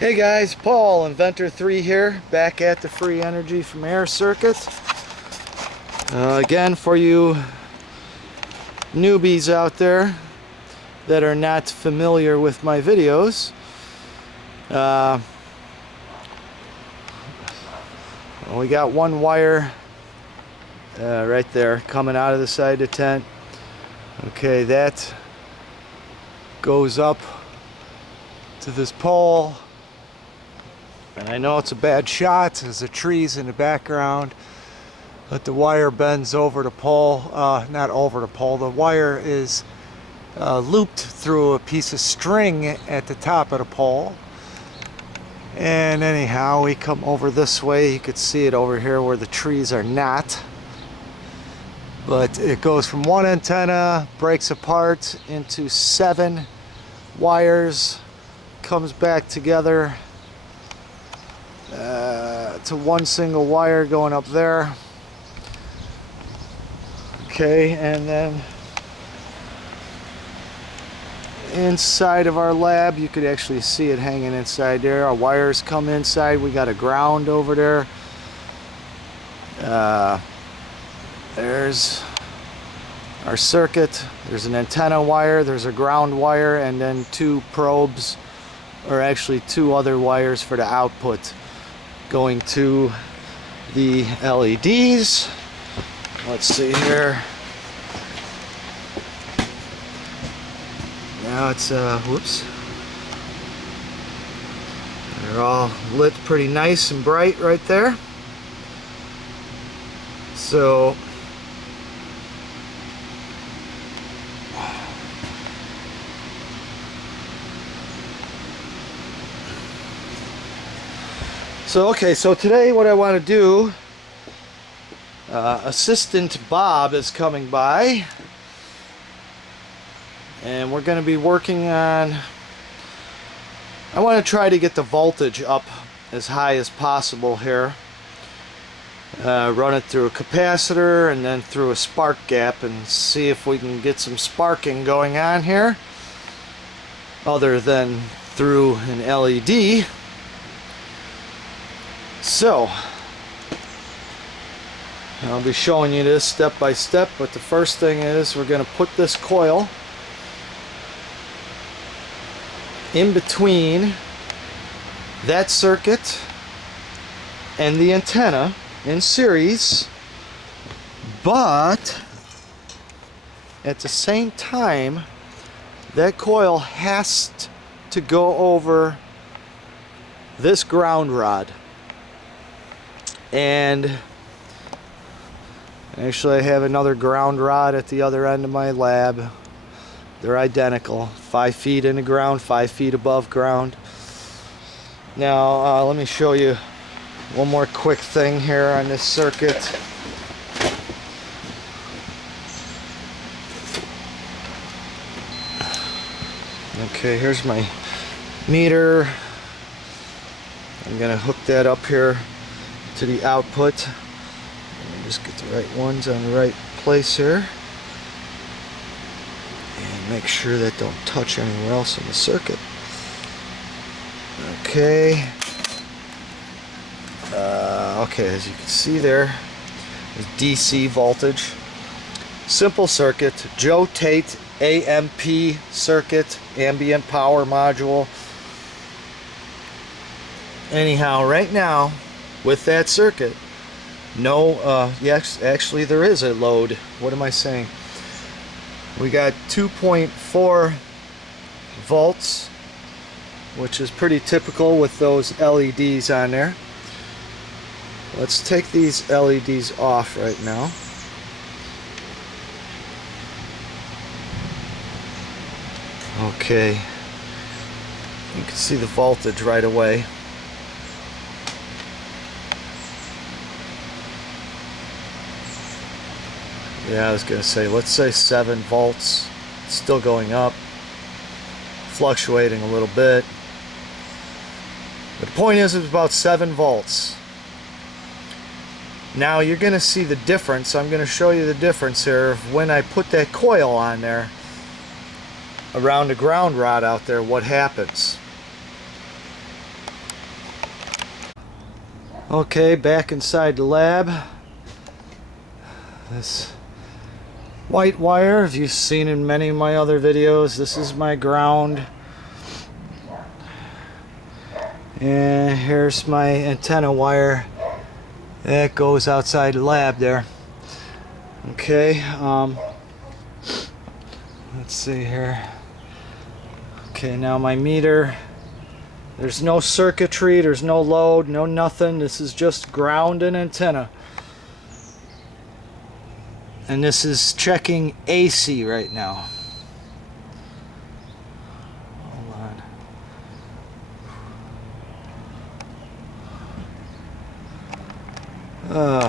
Hey guys, Paul, Inventor 3 here, back at the free energy from air circuit. Again, for you newbies out there that are not familiar with my videos, we got one wire right there coming out of the side of the tent. Okay, that goes up to this pole. And I know it's a bad shot, there's the trees in the background, but the wire bends over the pole, not over the pole, the wire is looped through a piece of string at the top of the pole. And anyhow, we come over this way, you could see it over here where the trees are not. But it goes from one antenna, breaks apart into 7 wires, comes back together to one single wire going up there. Okay, and then inside of our lab, you could actually see it hanging inside there. Our wires come inside. We got a ground over there. There's our circuit. There's an antenna wire, there's a ground wire, and then 2 probes, or actually 2 other wires for the output going to the LEDs. Let's see here. Now it's whoops. They're all lit pretty nice and bright right there. So okay, so today what I want to do, Assistant Bob is coming by, and we're going to be working on, I want to try to get the voltage up as high as possible here. Run it through a capacitor and then through a spark gap and see if we can get some sparking going on here other than through an LED. So I'll be showing you this step by step, but the first thing is we're going to put this coil in between that circuit and the antenna in series, but at the same time that coil has to go over this ground rod. And actually I have another ground rod at the other end of my lab. They're identical, 5 feet in the ground, 5 feet above ground. Now let me show you one more quick thing here on this circuit. Okay, here's my meter. I'm gonna hook that up here to the output. Let me just get the right ones on the right place here and make sure that don't touch anywhere else in the circuit. Okay. Okay, as you can see there is DC voltage. Simple circuit, Joe Tate AMP circuit, ambient power module. Anyhow, right now with that circuit, no, yes, actually there is a load. What am I saying? We got 2.4 volts, which is pretty typical with those LEDs on there. Let's take these LEDs off right now. Okay, you can see the voltage right away. Yeah, I was going to say, let's say 7 volts. It's still going up, fluctuating a little bit. But the point is, it's about 7 volts. Now you're going to see the difference. I'm going to show you the difference here of when I put that coil on there around the ground rod out there, what happens. Okay, back inside the lab. This white wire, if you've seen in many of my other videos, this is my ground. And here's my antenna wire that goes outside the lab there. Okay, let's see here. Okay, now my meter, there's no circuitry, there's no load, no nothing. This is just ground and antenna. And this is checking AC right now. Hold on. Right.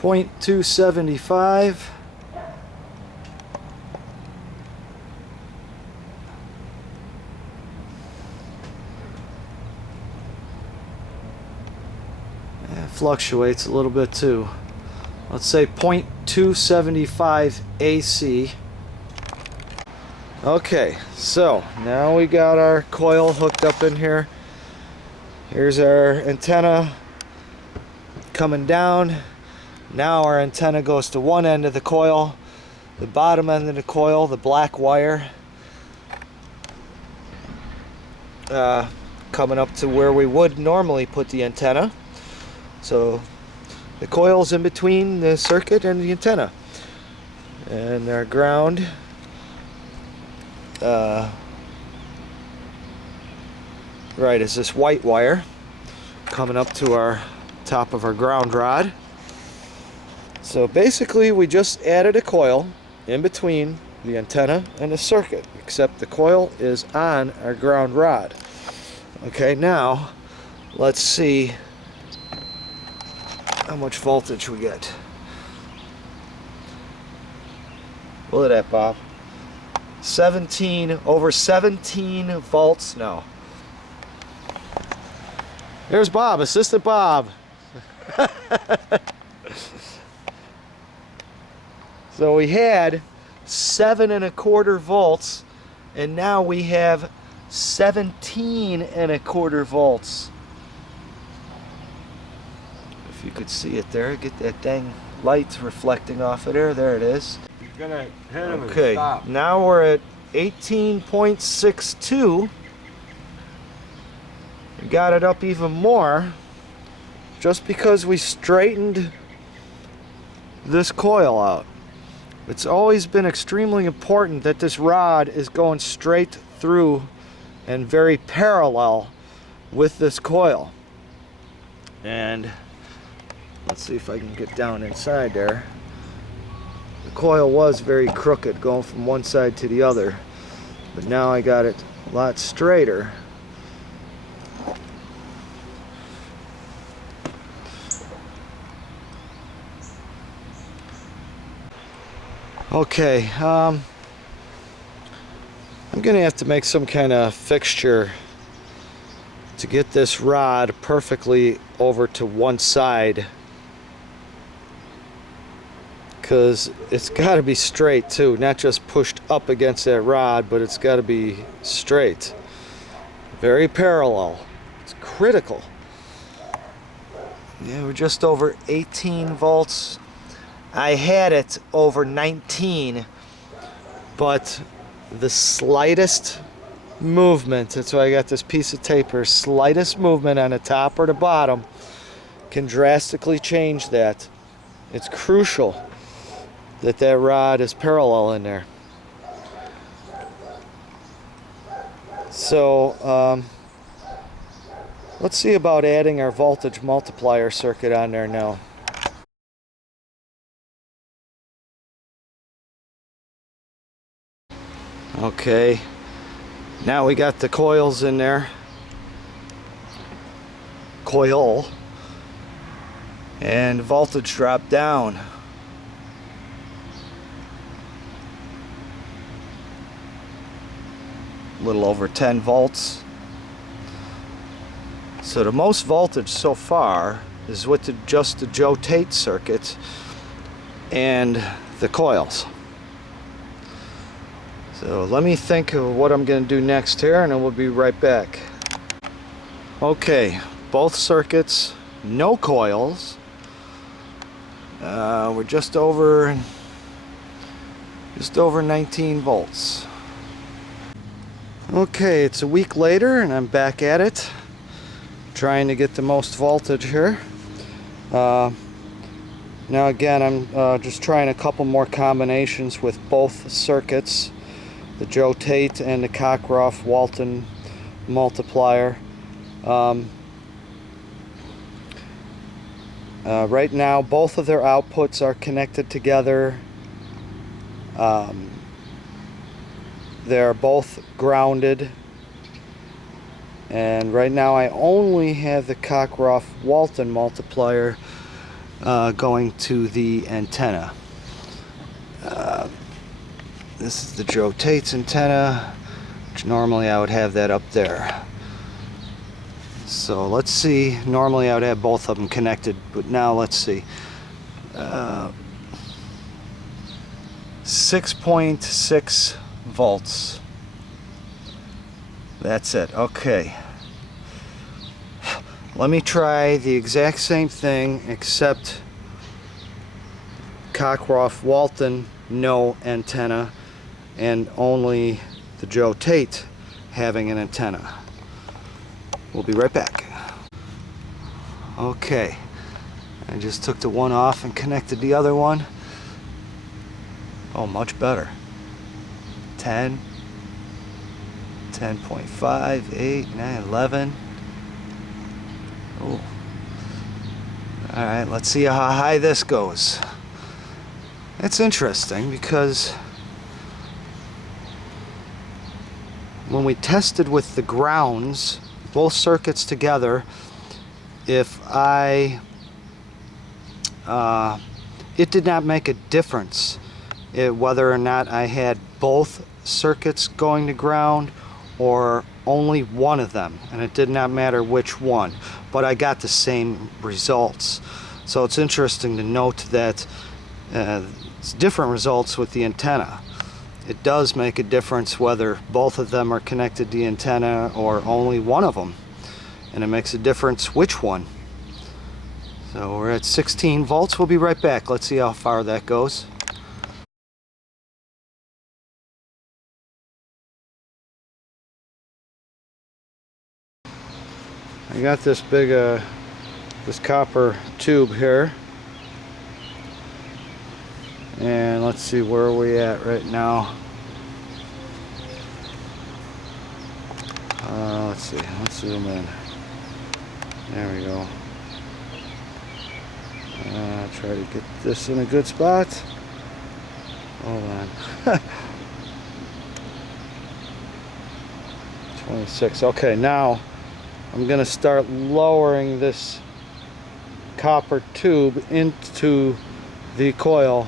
0.275. Fluctuates a little bit too. Let's say 0.275 AC. Okay, so now we got our coil hooked up in here. Here's our antenna coming down. Now our antenna goes to one end of the coil, the bottom end of the coil, the black wire, coming up to where we would normally put the antenna. So the coil's in between the circuit and the antenna. And our ground, right, is this white wire coming up to our top of our ground rod. So basically we just added a coil in between the antenna and the circuit, except the coil is on our ground rod. Okay, now let's see how much voltage we get. Look at that, Bob. 17, over 17 volts now. There's Bob, Assistant Bob. So we had 7¼ volts, and now we have 17¼ volts. If you could see it there, get that dang light reflecting off of there. There it is. You're gonna hit him Okay, and stop. now we're at 18.62. We got it up even more just because we straightened this coil out. It's always been extremely important that this rod is going straight through and very parallel with this coil. And let's see if I can get down inside there. The coil was very crooked going from one side to the other, but now I got it a lot straighter. Okay, I'm gonna have to make some kind of fixture to get this rod perfectly over to one side, because it's got to be straight too, not just pushed up against that rod, but it's got to be straight, very parallel. It's critical. Yeah, we're just over 18 volts. I had it over 19, but the slightest movement, that's why I got this piece of tape here, slightest movement on the top or the bottom can drastically change that. It's crucial that that rod is parallel in there. So let's see about adding our voltage multiplier circuit on there now. Okay, now we got the coils in there, coil, and voltage dropped down. A little over 10 volts. So the most voltage so far is with just the Joe Tate circuit, and the coils. So let me think of what I'm going to do next here, and then we'll be right back. Okay, both circuits, no coils. We're just over 19 volts. Okay, it's a week later and I'm back at it, trying to get the most voltage here. Now again, I'm just trying a couple more combinations with both circuits, the Joe Tate and the Cockcroft Walton multiplier. Right now both of their outputs are connected together. They're both grounded, and right now I only have the Cockcroft Walton multiplier going to the antenna. This is the Joe Tate's antenna, which normally I would have that up there. So let's see, normally I would have both of them connected, but now let's see. 6.6 volts. That's it. Okay. Let me try the exact same thing, except Cockcroft Walton no antenna, and only the Joe Tate having an antenna. We'll be right back. Okay, I just took the one off and connected the other one. Oh, much better. 10, 10.5, 8, 9, 11. Oh. Alright, let's see how high this goes. It's interesting because when we tested with the grounds, both circuits together, if it did not make a difference whether or not I had both circuits going to ground or only one of them, and it did not matter which one, but I got the same results. So it's interesting to note that it's different results with the antenna. It does make a difference whether both of them are connected to the antenna or only one of them, and it makes a difference which one. So we're at 16 volts. We'll be right back. Let's see how far that goes. I got this big this copper tube here, and let's see where are we at right now. Let's see, let's zoom in. There we go. Try to get this in a good spot. Hold on. 26. Okay, now I'm going to start lowering this copper tube into the coil.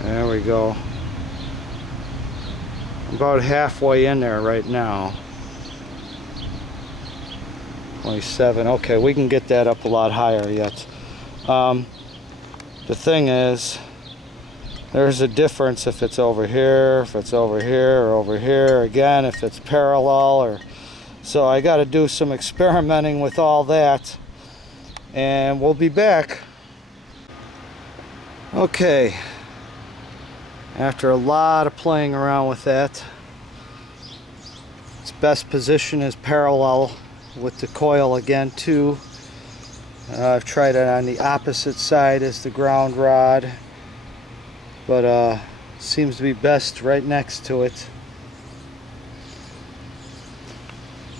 There we go. I'm about halfway in there right now. 27. Okay, we can get that up a lot higher yet. The thing is, there's a difference if it's over here, if it's over here, or over here again, if it's parallel, or so I got to do some experimenting with all that, and we'll be back. Okay, after a lot of playing around with that, its best position is parallel with the coil again too. I've tried it on the opposite side as the ground rod, but seems to be best right next to it.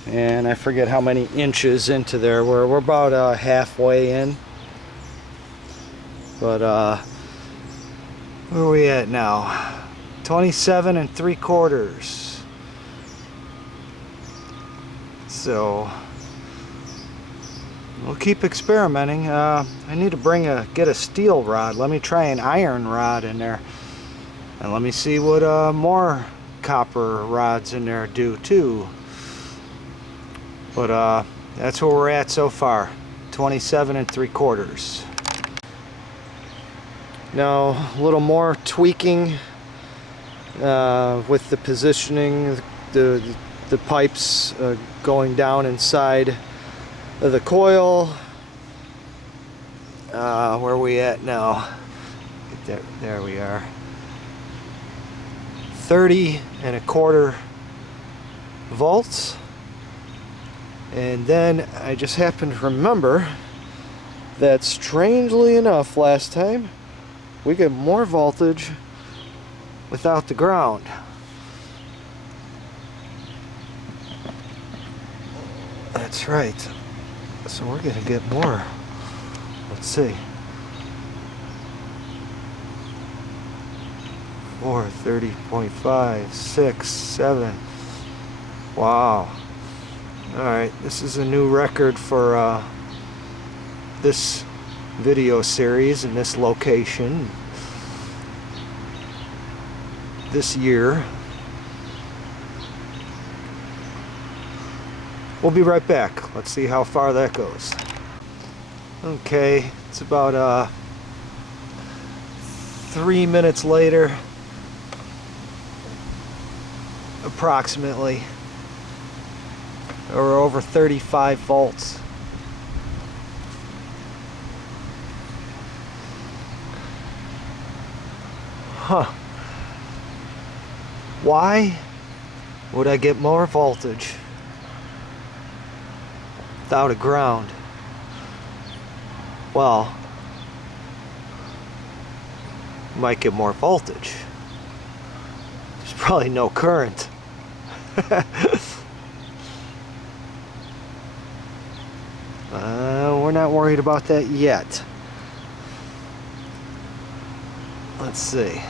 And I forget how many inches into there. We're about halfway in, but where are we at now? 27 3/4. So we'll keep experimenting. I need to get a steel rod. Let me try an iron rod in there, and let me see what more copper rods in there do too. But that's where we're at so far, 27 3/4. Now a little more tweaking with the positioning, the pipes going down inside of the coil. Where are we at now? There we are. 30 1/4 volts. And then I just happened to remember that, strangely enough, last time we get more voltage without the ground. That's right. So we're gonna get more. Let's see. 4, 30.5, 6, 7. Wow. Alright, this is a new record for this video series in this location this year. We'll be right back. Let's see how far that goes. Okay, it's about 3 minutes later, approximately. Or over 35 volts. Huh. Why would I get more voltage without a ground? Well, might get more voltage. There's probably no current. We're not worried about that yet. Let's see.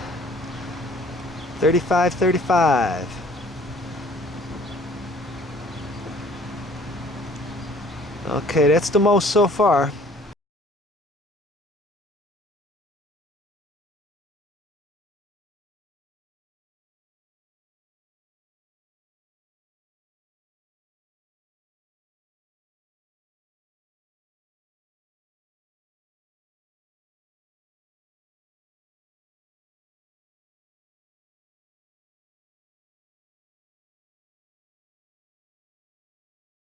35, 35. Okay, that's the most so far.